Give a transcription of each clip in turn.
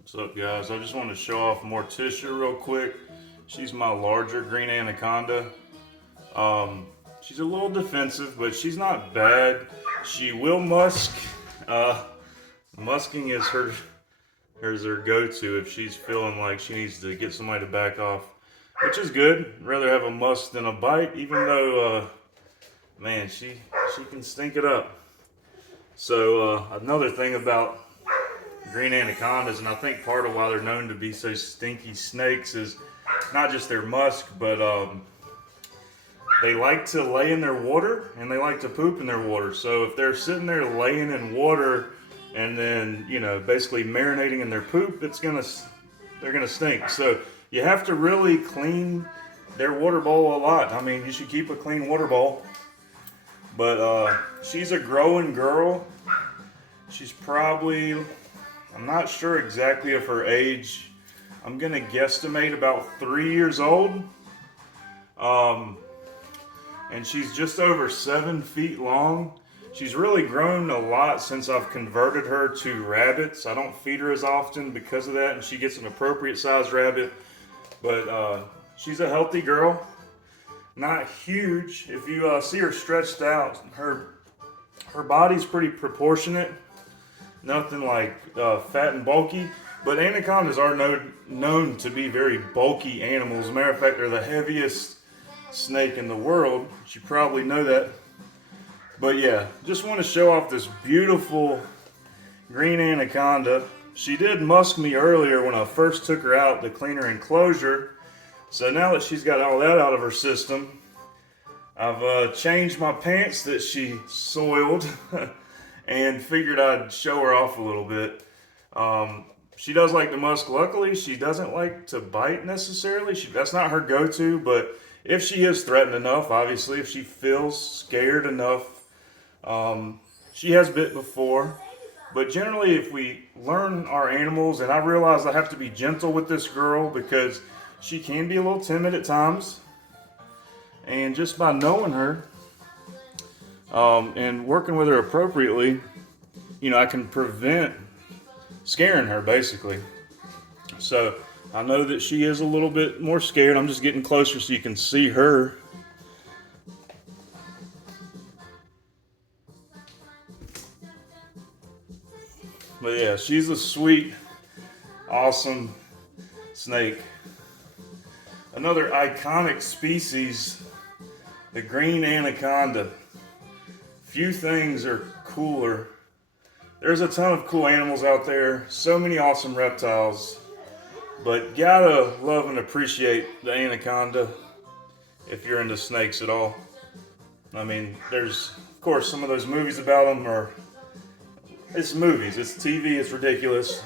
What's up, guys? I just want to show off Morticia real quick. She's my larger green anaconda. Um, she's a little defensive, but she's not bad. She will musk. Uh, Musking is her go-to if she's feeling like she needs to get somebody to back off, which is good. Rather have a musk than a bite, even though, man, she can stink it up. So another thing about green anacondas, and I think part of why they're known to be so stinky snakes is not just their musk, but they like to lay in their water and they like to poop in their water. So if they're sitting there laying in water and then basically marinating in their poop, they're gonna stink. So you have to really clean their water bowl a lot. I mean, you should keep a clean water bowl. But she's a growing girl. She's probably, I'm not sure exactly of her age. I'm gonna guesstimate about 3 years old. And she's just over 7 feet long. She's really grown a lot since I've converted her to rabbits. I don't feed her as often because of that, and she gets an appropriate sized rabbit. But she's a healthy girl. Not huge. If you see her stretched out, her body's pretty proportionate. Nothing like fat and bulky, but anacondas are known to be very bulky animals. As a matter of fact, they're the heaviest snake in the world. You should probably know that. But yeah, just want to show off this beautiful green anaconda. She did musk me earlier when I first took her out to clean her enclosure. So now that she's got all that out of her system, I've changed my pants that she soiled and figured I'd show her off a little bit. She does like to musk. Luckily, she doesn't like to bite necessarily. That's not her go-to, but if she is threatened enough, obviously, if she feels scared enough, she has bit before. But generally, if we learn our animals, and I realize I have to be gentle with this girl because she can be a little timid at times. And just by knowing her, and working with her appropriately, I can prevent scaring her basically. So I know that she is a little bit more scared. I'm just getting closer so you can see her. But yeah, she's a sweet, awesome snake. Another iconic species, the green anaconda. Few things are cooler. There's a ton of cool animals out there, so many awesome reptiles, but gotta love and appreciate the anaconda if you're into snakes at all. I mean, there's, of course, some of those movies about them are, it's movies, it's TV, it's ridiculous,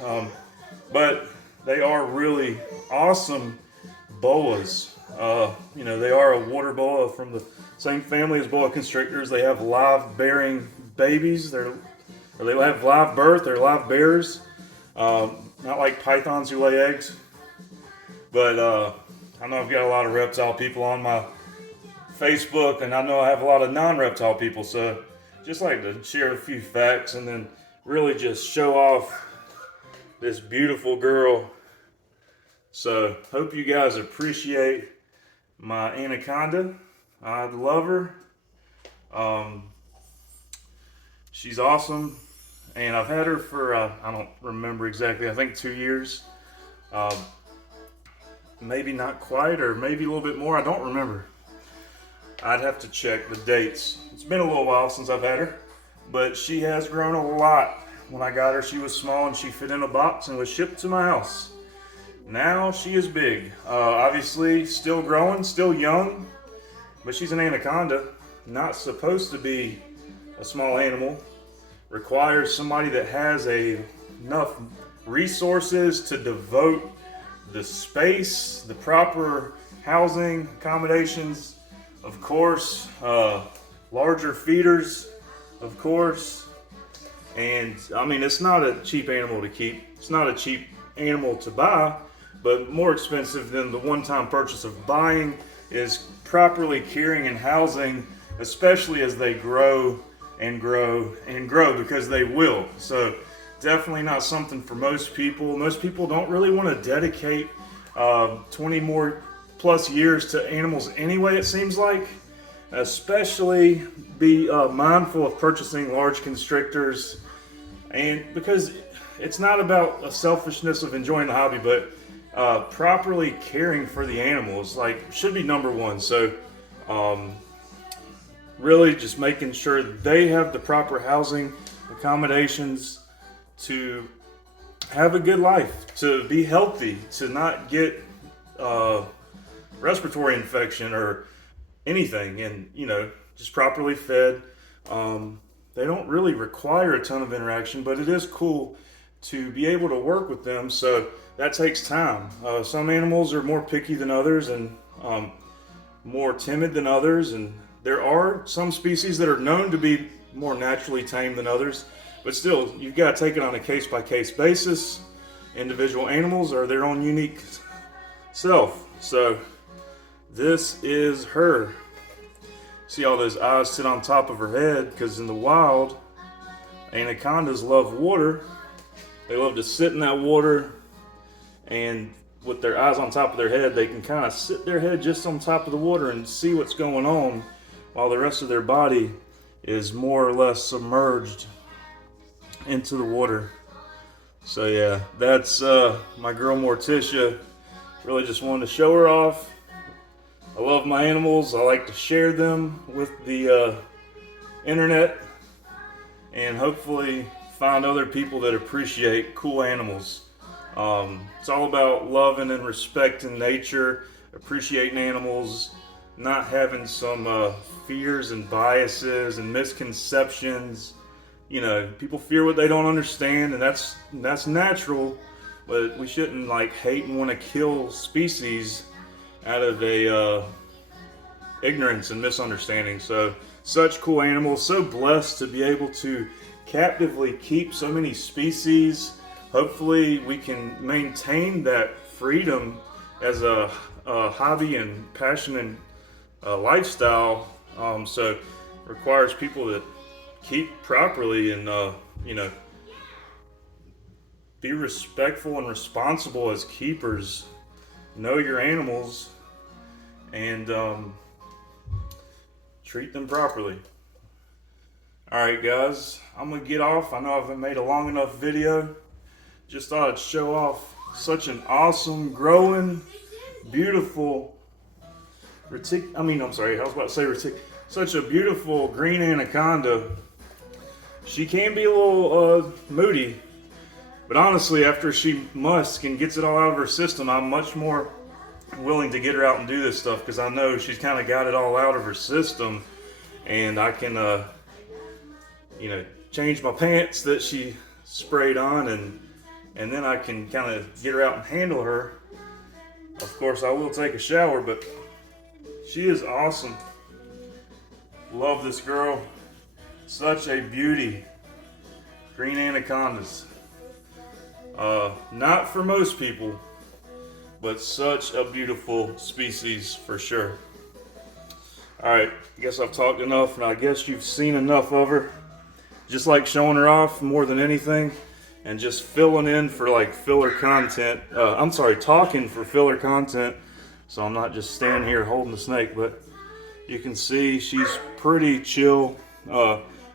but they are really awesome boas. They are a water boa from the same family as boa constrictors. They have live bearing babies. They have live birth. They're live bears. Not like pythons who lay eggs. But I know I've got a lot of reptile people on my Facebook, and I know I have a lot of non-reptile people. So just like to share a few facts and then really just show off this beautiful girl. So hope you guys appreciate my anaconda. I love her. She's awesome, and I've had her for I don't remember exactly. I think 2 years. Maybe not quite, or maybe a little bit more. I don't remember. I'd have to check the dates. It's been a little while since I've had her, but she has grown a lot. When I got her, she was small and she fit in a box and was shipped to my house. Now she is big. Obviously, still growing, still young, but she's an anaconda. Not supposed to be a small animal. Requires somebody that has enough resources to devote the space, the proper housing, accommodations, of course, larger feeders, of course. And I mean, it's not a cheap animal to keep. It's not a cheap animal to buy, but more expensive than the one-time purchase of buying is properly caring and housing, especially as they grow and grow and grow, because they will. So definitely not something for most people. Most people don't really want to dedicate 20 more plus years to animals anyway, it seems like. Especially be mindful of purchasing large constrictors, and because it's not about a selfishness of enjoying the hobby, but properly caring for the animals like should be number one. So really just making sure they have the proper housing accommodations to have a good life, to be healthy, to not get respiratory infection or anything, and just properly fed. They don't really require a ton of interaction, but it is cool to be able to work with them. So that takes time. Some animals are more picky than others, and more timid than others, and there are some species that are known to be more naturally tame than others, but still, you've got to take it on a case-by-case basis. Individual animals are their own unique self. So this is her. See all those eyes sit on top of her head, because in the wild, anacondas love water. They love to sit in that water, and with their eyes on top of their head, they can kind of sit their head just on top of the water and see what's going on, while the rest of their body is more or less submerged into the water. So yeah, that's my girl Morticia. Really just wanted to show her off. I love my animals. I like to share them with the internet, and hopefully find other people that appreciate cool animals. It's all about loving and respecting nature, appreciating animals, not having some fears and biases and misconceptions. People fear what they don't understand, and that's natural, but we shouldn't hate and want to kill species out of a ignorance and misunderstanding. So such cool animals, so blessed to be able to captively keep so many species. Hopefully we can maintain that freedom as a hobby and passion and lifestyle. So it requires people that keep properly and be respectful and responsible as keepers. Know your animals and treat them properly. Alright guys, I'm gonna get off. I know I haven't made a long enough video. Just thought I'd show off such an awesome, growing, beautiful such a beautiful green anaconda. She can be a little moody, but honestly, after she musks and gets it all out of her system, I'm much more willing to get her out and do this stuff, because I know she's kind of got it all out of her system, and I can change my pants that she sprayed on, and then I can kind of get her out and handle her. Of course, I will take a shower, but she is awesome. Love this girl. Such a beauty. Green anacondas. Not for most people, but such a beautiful species for sure. Alright, I guess I've talked enough, and I guess you've seen enough of her. Just like showing her off more than anything, and just filling in for filler content. Talking for filler content, so I'm not just standing here holding the snake, but you can see she's pretty chill.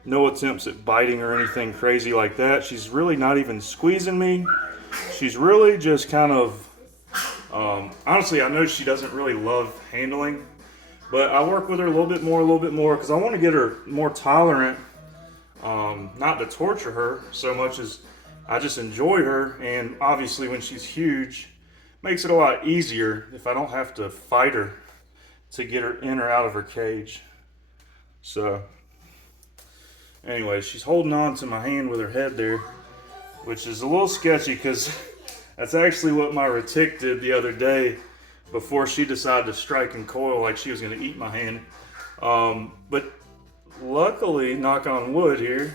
No attempts at biting or anything crazy like that. She's really not even squeezing me. She's really just kind of, honestly, I know she doesn't really love handling, but I work with her a little bit more, because I want to get her more tolerant, not to torture her so much as I just enjoy her. And obviously when she's huge, makes it a lot easier if I don't have to fight her to get her in or out of her cage. So anyway, she's holding on to my hand with her head there, which is a little sketchy, because that's actually what my retic did the other day before she decided to strike and coil like she was going to eat my hand. But luckily, knock on wood here,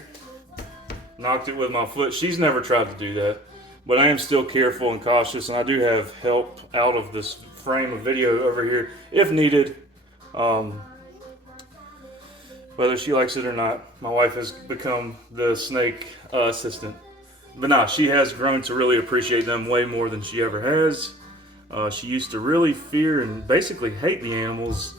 knocked it with my foot. She's never tried to do that, but I am still careful and cautious, and I do have help out of this frame of video over here if needed. Whether she likes it or not, my wife has become the snake assistant. But nah, she has grown to really appreciate them way more than she ever has. She used to really fear and basically hate the animals,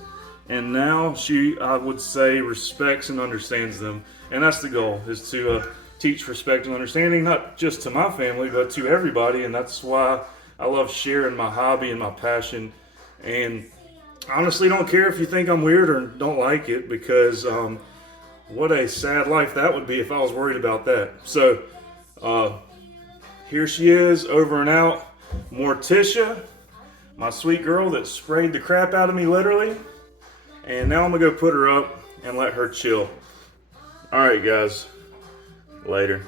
and now she, I would say, respects and understands them. And that's the goal, is to teach respect and understanding, not just to my family, but to everybody. And that's why I love sharing my hobby and my passion. And honestly, don't care if you think I'm weird or don't like it, because what a sad life that would be if I was worried about that. So here she is, over and out. Morticia, my sweet girl that sprayed the crap out of me, literally. And now I'm gonna go put her up and let her chill. All right, guys. Later.